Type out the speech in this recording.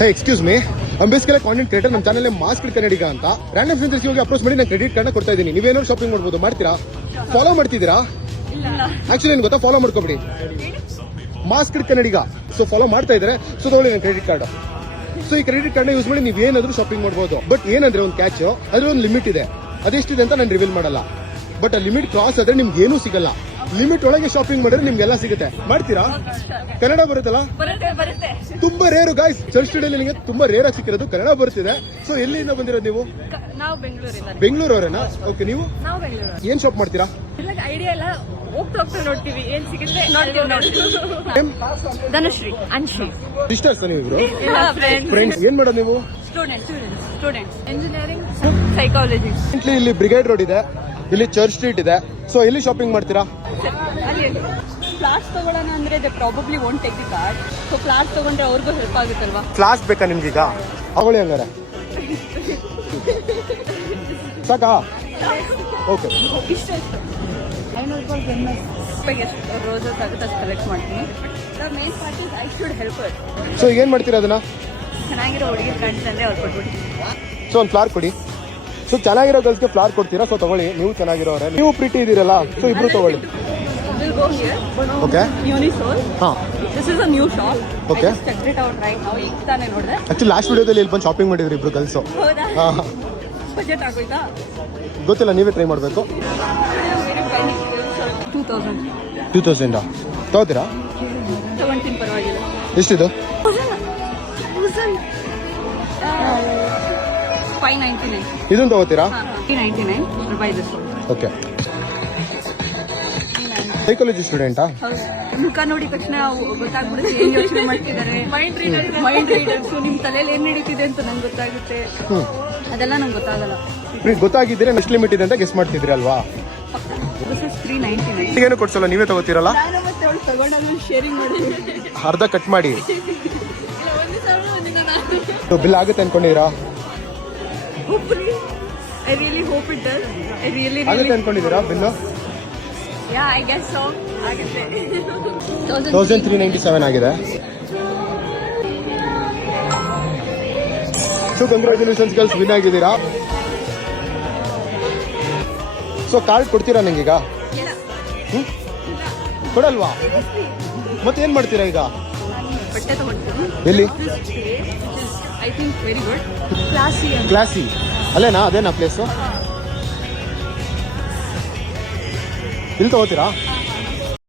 ಹೇ excuse me, basically content creator. ನಮ್ಮ channel mask Kannadiga ಅಂತ. Random friends ಹೋಗಿ ಅಪ್ರೋಚ್ ಮಾಡಿ ನಾನು ಕ್ರೆಡಿಟ್ ಕಾರ್ಡ್ ಕೊಡ್ತಾ ಇದ್ದೀನಿ. ನೀವೇನಾದ್ರು ಶಾಪಿಂಗ್ ಮಾಡ್ಬೋದು, ಮಾಡ್ತೀರಾ? ಫಾಲೋ ಮಾಡ್ತಿದ್ದೀರಾ? ಆಕ್ಚುಲಿ ಏನ್ ಗೊತ್ತಾ, ಫಾಲೋ ಮಾಡ್ಕೊಬಿಡಿ, ಮಾಸ್ಕ್ ಕನ್ನಡಿಗ. ಸೊ ಫಾಲೋ ಮಾಡ್ತಾ ಇದ್ದಾರೆ. ಸೊ ತಗೊಳ್ಳಿ ನನ್ನ ಕ್ರೆಡಿಟ್ ಕಾರ್ಡ್. ಸೊ ಈ ಕ್ರೆಡಿಟ್ ಕಾರ್ಡ್ ಯೂಸ್ ಮಾಡಿ ನೀವೇನಾದ್ರೂ ಶಾಪಿಂಗ್ ಮಾಡ್ಬೋದು. ಬಟ್ ಏನಂದ್ರೆ ಒಂದು ಕ್ಯಾಚ್, ಅದ್ರ ಒಂದು ಲಿಮಿಟ್ ಇದೆ. ಅದೆಷ್ಟಿದೆ ಅಂತ ನಾನು ರಿವೀಲ್ ಮಾಡಲ್ಲ. ಬಟ್ ಆ ಲಿಮಿಟ್ ಕ್ರಾಸ್ ಆದ್ರೆ ನಿಮ್ಗೆ ಏನೂ ಸಿಗಲ್ಲ. ಲಿಮಿಟ್ ಒಳಗೆ ಶಾಪಿಂಗ್ ಮಾಡಿದ್ರೆ ನಿಮ್ಗೆಲ್ಲ ಸಿಗುತ್ತೆ. ಮಾಡ್ತೀರಾ? ಕನ್ನಡ ಬರುತ್ತಲ್ಲ? ತುಂಬಾ ರೇರು ಗಾಯ್ಸ್. ಚರ್ಚ್ ಸ್ಟುಡಿಯೋ ನಿಮಗೆ ತುಂಬಾ ರೇರ್ ಆಗಿ ಸಿಕ್ಕಿರೋದು. ಕನ್ನಡ ಬರುತ್ತಿದೆ. ಸೊ ಎಲ್ಲಿಂದ ಬಂದಿರೋದು ನೀವು? ಬೆಂಗಳೂರವರೇನಾ? ಓಕೆ. ನೀವು ಏನ್ ಶಾಪ್ ಮಾಡ್ತೀರಾ? ಐಡಿಯಾ ಇಲ್ಲ, ಹೋಗ್ತಾ ನೋಡ್ತೀವಿ ಏನ್ ಸಿಗುತ್ತೆ. ಧನುಶ್ರೀ, ಅನ್ಶಿ. ಸಿಸ್ಟರ್ಸ್ ನೀವು ಇಬ್ರು? ಫ್ರೆಂಡ್ಸ್. ಏನ್ ಮಾಡೋದು ನೀವು? Students engineering, psychology. ಇಲ್ಲಿ ಬ್ರಿಗೇಡ್ ರೋಡ್ ಇದೆ, ಇಲ್ಲಿ ಚರ್ಚ್ ಸ್ಟ್ರೀಟ್ ಇದೆ. ಸೊ ಎಲ್ಲಿ ಶಾಪಿಂಗ್ ಮಾಡ್ತೀರಾ? ಫ್ಲಾಟ್ಸ್ ತಗೊಳ್ಳೋಣ ಅಂದ್ರೆ they probably won't take the card. So flats ತಗೊಂಡ್ರೆ ಅವ್ರಿಗೂ ಹೆಲ್ಪ್ ಆಗುತ್ತಲ್ವಾ? ಫ್ಲಾಸ್ ಬೇಕಾ ನಿಮ್ಗೀಗ? ತಗೊಳ್ಳಿ ಹಂಗಾರೆ. ಸಾಕಾ? ಓಕೆ. ಇಷ್ಟ 500 ರೂಪಾಯಿ ರೋಸಸ್ ಆಗುತ್ತೆ, ಅಷ್ಟು ಕಲೆಕ್ಟ್ ಮಾಡ್ತೀನಿ. Main part is I should help it. So ಏನ್ ಮಾಡ್ತೀರಾ ಅದನ್ನ? ಚೆನ್ನಾಗಿರೋ ಹುಡುಗಿ ಫ್ರೆಂಡ್ಸ್ ಅಂದ್ರೆ ಅವ್ರು ಕೊಟ್ಬಿಡ್ತೀನಿ. ಸೊ ಒಂದು ಫ್ಲಾರ್ ಕೊಡಿ. ಸೊ ಚೆನ್ನಾಗಿರೋ ಗರ್ಲ್ಸ್ಗೆ ಫ್ಲಾರ್ ಕೊಡ್ತೀರಾ? ಸೊ ತಗೊಳ್ಳಿ. ನೀವು ಚೆನ್ನಾಗಿರೋರೆ, ನೀವು ಪ್ರೀತಿ ಇದೀರಲ್ಲ, ಸೊ ಇಬ್ರು ತಗೊಳ್ಳಿ. ಓಕೆ. ಹಾ, this is a new shop. Okay. Check it out right now. ಈಗ ತಾನೇ ನೋಡಿದೆ. ಆಕ್ಚುಲಿ ಲಾಸ್ಟ್ ವಿಡಿಯೋದಲ್ಲಿ ಇಲ್ಲಿ ಬಂದು ಶಾಪಿಂಗ್ ಮಾಡಿದ್ರಿ ಇಬ್ರು ಗರ್ಲ್ಸು. ಹೌದಾ? ಬಜೆಟ್ ಆಗೋಯ್ತಾ? ಗೊತ್ತಿಲ್ಲ, ನೀವೇ ಟ್ರೈ ಮಾಡಬೇಕು. 2000 ತಗೋತೀರಾ? 17 ಪರವಾಗಿಲ್ಲ. ಎಷ್ಟಿದು? 599. ಇದನ್ನು ತಗೋತೀರಾ? 399 ರೂಪಾಯಿ. ಓಕೆ. ಸೈಕಾಲಜಿ ಸ್ಟೂಡೆಂಟಾ? ಮುಖ ನೋಡಿದ ತಕ್ಷಣ ಗೊತ್ತಾಗ್ಬಿಡುತ್ತೆ ಏನ್ ಯೋಚನೆ ಮಾಡ್ತಿದ್ದಾರೆ. Mind readers. ನಿಮ್ ತಲೆಯಲ್ಲಿ ಏನ್ ನಡೀತಿದೆ ಅಂತ ನಂಗೆ ಗೊತ್ತಾಗುತ್ತೆ. ಅದೆಲ್ಲ ನಂಗೆ ಗೊತ್ತಾಗಲ್ಲ. ಗೊತ್ತಾಗಿದ್ರೆ ಎಷ್ಟು ಲಿಮಿಟ್ ಇದೆ ಅಂತ ಗೆಸ್ ಮಾಡ್ತಿದ್ರಿ ಅಲ್ವಾ? 399. ಏನು ಕೊಡ್ಸಲ್ಲ, ನೀವೇ ತಗೋತೀರಲ್ಲ? ನಾನು ಮತ್ತೆ ಅವಳು ತಗೊಂಡಾಗ ಶೇರಿಂಗ್ ಮಾಡಿದ್ವಿ. ಅರ್ಧ ಕಟ್ ಮಾಡಿ. ಬಿಲ್ ಆಗುತ್ತೆ ಅನ್ಕೊಂಡಿರಾ? I really hope it does. I really ಆಗುತ್ತೆ ಅನ್ಕೊಂಡಿದ್ದೀರಾ bill? Yeah, I guess so. ಆಗುತ್ತೆ. 1397 ಆಗಿದೆ. ಸೊ ಕಂಗ್ರ್ಯಾಚುಲೇಷನ್ಸ್ ಗರ್ಲ್ಸ್, ವಿನ್ ಆಗಿದ್ದೀರಾ. ಸೊ ಕಾರ್ಡ್ ಕೊಡ್ತೀರಾ ನಂಗೀಗ? ಕೊಡಲ್ವಾ? ಮತ್ತೇನ್ ಮಾಡ್ತೀರಾ ಈಗ? ಬಟ್ಟೆ ತಗೊಳ್ತೀನಿ. ಎಲ್ಲಿ? I think very good. Classy ಅಲ್ಲೇನಾ? ಅದೇನಾ ಪ್ಲೇಸು? ಇಲ್ಲಿ ತಗೋತೀರಾ?